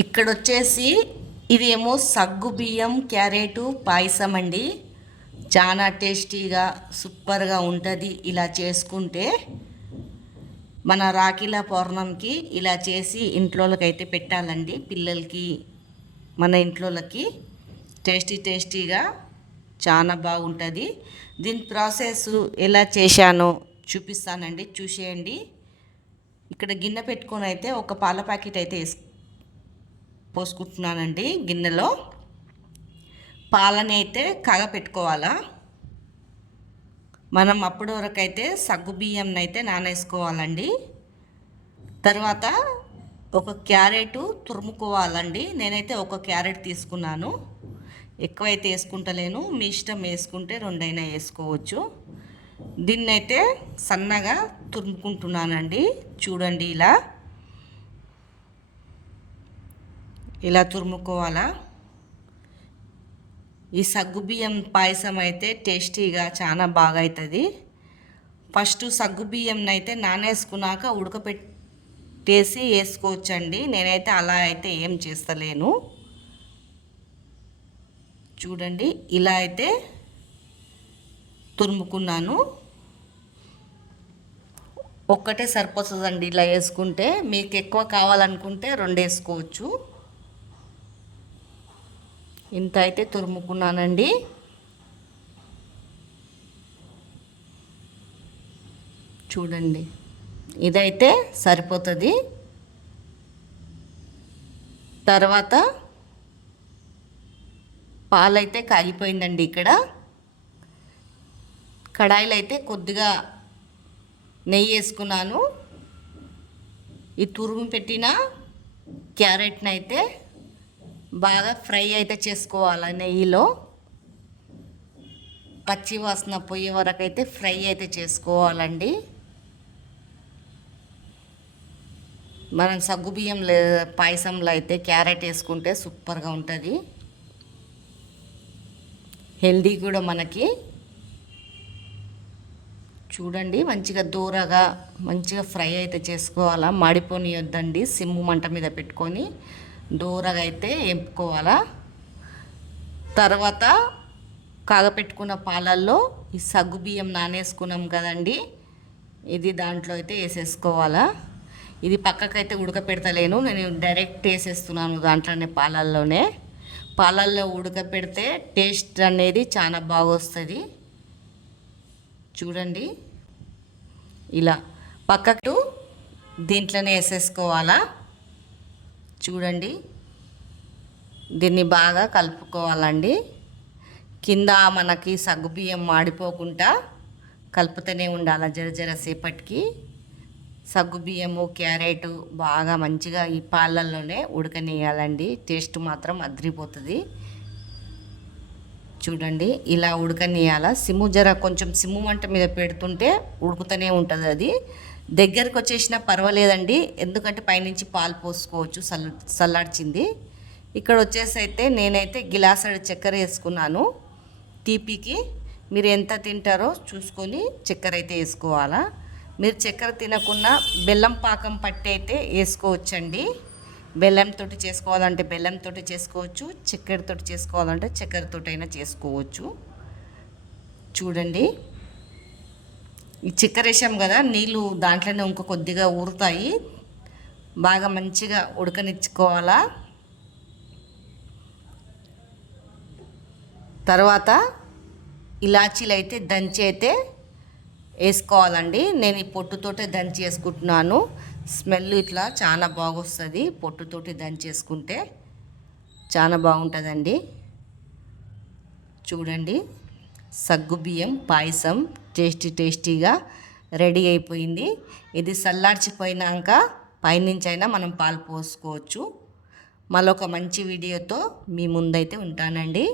ఇక్కడొచ్చేసి ఇదేమో సగ్గు బియ్యం క్యారెటు పాయసం అండి. చాలా టేస్టీగా సూపర్గా ఉంటుంది. ఇలా చేసుకుంటే మన రాఖీల పౌర్ణమికి ఇలా చేసి ఇంట్లోకైతే పెట్టాలండి. పిల్లలకి మన ఇంట్లోకి టేస్టీగా చాలా బాగుంటుంది. దీని ప్రాసెస్ ఎలా చేశానో చూపిస్తానండి, చూసేయండి. ఇక్కడ గిన్నె పెట్టుకొని అయితే ఒక పాల ప్యాకెట్ అయితే పోసుకుంటున్నానండి. గిన్నెలో పాలని అయితే కాగపెట్టుకోవాలా. మనం అప్పటి వరకు అయితే సగ్గు బియ్యం అయితే నానేసుకోవాలండి. తర్వాత ఒక క్యారెట్ తురుముకోవాలండి. నేనైతే ఒక క్యారెట్ తీసుకున్నాను, ఎక్కువైతే వేసుకుంటలేను. మీ ఇష్టం, వేసుకుంటే రెండైనా వేసుకోవచ్చు. దీన్నైతే సన్నగా తురుముకుంటున్నానండి. చూడండి, ఇలా తురుముకోవాలా. ఈ సగ్గుబియ్యం పాయసం అయితే టేస్టీగా చాలా బాగా అవుతుంది. ఫస్ట్ సగ్గుబియ్యం అయితే నానేసుకున్నాక ఉడకపెట్టేసి వేసుకోవచ్చండి. నేనైతే అలా అయితే ఏం చేస్తలేను. చూడండి, ఇలా అయితే తురుముకున్నాను. ఒక్కటే సరిపోతుందండి ఇలా వేసుకుంటే. మీకు ఎక్కువ కావాలనుకుంటే రెండు వేసుకోవచ్చు. ఇంత అయితే తురుముకున్నానండి. చూడండి, ఇదైతే సరిపోతుంది. తర్వాత పాలైతే కాగిపోయిందండి. ఇక్కడ కడాయిలో అయితే కొద్దిగా నెయ్యి వేసుకున్నాను. ఈ తురుము పెట్టిన క్యారెట్ని అయితే బాగా ఫ్రై అయితే చేసుకోవాలి నెయ్యిలో. పచ్చి వాసన పోయే వరకు అయితే ఫ్రై అయితే చేసుకోవాలండి. మనం సగ్గుబియ్యం పాయసంలో అయితే క్యారెట్ వేసుకుంటే సూపర్గా ఉంటుంది. హెల్దీ కూడా మనకి. చూడండి, మంచిగా దూరగా మంచిగా ఫ్రై అయితే చేసుకోవాలా. మాడిపోనియొద్దండి. సిమ్ము మంట మీద పెట్టుకొని దూరగా అయితే ఎంపుకోవాలా. తర్వాత కాగపెట్టుకున్న పాలల్లో ఈ సగ్గుబియ్యం నానేసుకున్నాం కదండి, ఇది దాంట్లో అయితే వేసేసుకోవాలా. ఇది పక్కకైతే ఉడకపెడతలేను, నేను డైరెక్ట్ వేసేస్తున్నాను దాంట్లోనే, పాలల్లో ఉడకపెడితే టేస్ట్ అనేది చాలా బాగా వస్తుంది. చూడండి, ఇలా పక్కకు దీంట్లోనే వేసేసుకోవాలా. చూడండి, దీన్ని బాగా కలుపుకోవాలండి. కింద మనకి సగ్గుబియ్యం మాడిపోకుండా కలుపుతూనే ఉండాలి జర సేపటికి. సగ్గుబియ్యము క్యారెట్ బాగా మంచిగా ఈ పాలల్లోనే ఉడకనియాలండి. టేస్ట్ మాత్రం అదిరిపోతుంది. చూడండి, ఇలా ఉడకనియాల. కొంచెం సిమ్ము మంట మీద పెడుతుంటే ఉడుకుతూనే ఉంటుంది. అది దగ్గరికి వచ్చేసినా పర్వాలేదండి, ఎందుకంటే పైనుంచి పాలు పోసుకోవచ్చు, చల్లార్చింది. ఇక్కడ వచ్చేసి అయితే నేనైతే గిలాసెడు చక్కెర వేసుకున్నాను తీపికి. మీరు ఎంత తింటారో చూసుకొని చక్కెర అయితే వేసుకోవాలా. మీరు చక్కెర తినకుండా బెల్లం పాకం పట్టి అయితే వేసుకోవచ్చండి. బెల్లంతో చేసుకోవాలంటే బెల్లంతో చేసుకోవచ్చు, చక్కెరతో చేసుకోవాలంటే చక్కెరతో అయినా చేసుకోవచ్చు. చూడండి, ఈ చక్కెర వేసాం కదా, నీళ్ళు దాంట్లోనే ఇంకో కొద్దిగా ఊరుతాయి. బాగా మంచిగా ఉడకనిచ్చుకోవాలా. తర్వాత ఇలాచీలు అయితే దంచి అయితే వేసుకోవాలండి. నేను ఈ పొట్టుతోటే దంచి వేసుకుంటున్నాను. స్మెల్ ఇట్లా చాలా బాగొస్తుంది. పొట్టుతోటి దంచి వేసుకుంటే చాలా బాగుంటుందండి. చూడండి, సగ్గుబియ్యం పాయసం టేస్టీగా రెడీ అయిపోయింది. ఇది చల్లార్చిపోయినాక పైనుంచి అయినా మనం పాలు పోసుకోవచ్చు. మళ్ళీ ఒక మంచి వీడియోతో మీ ముందైతే ఉంటానండి.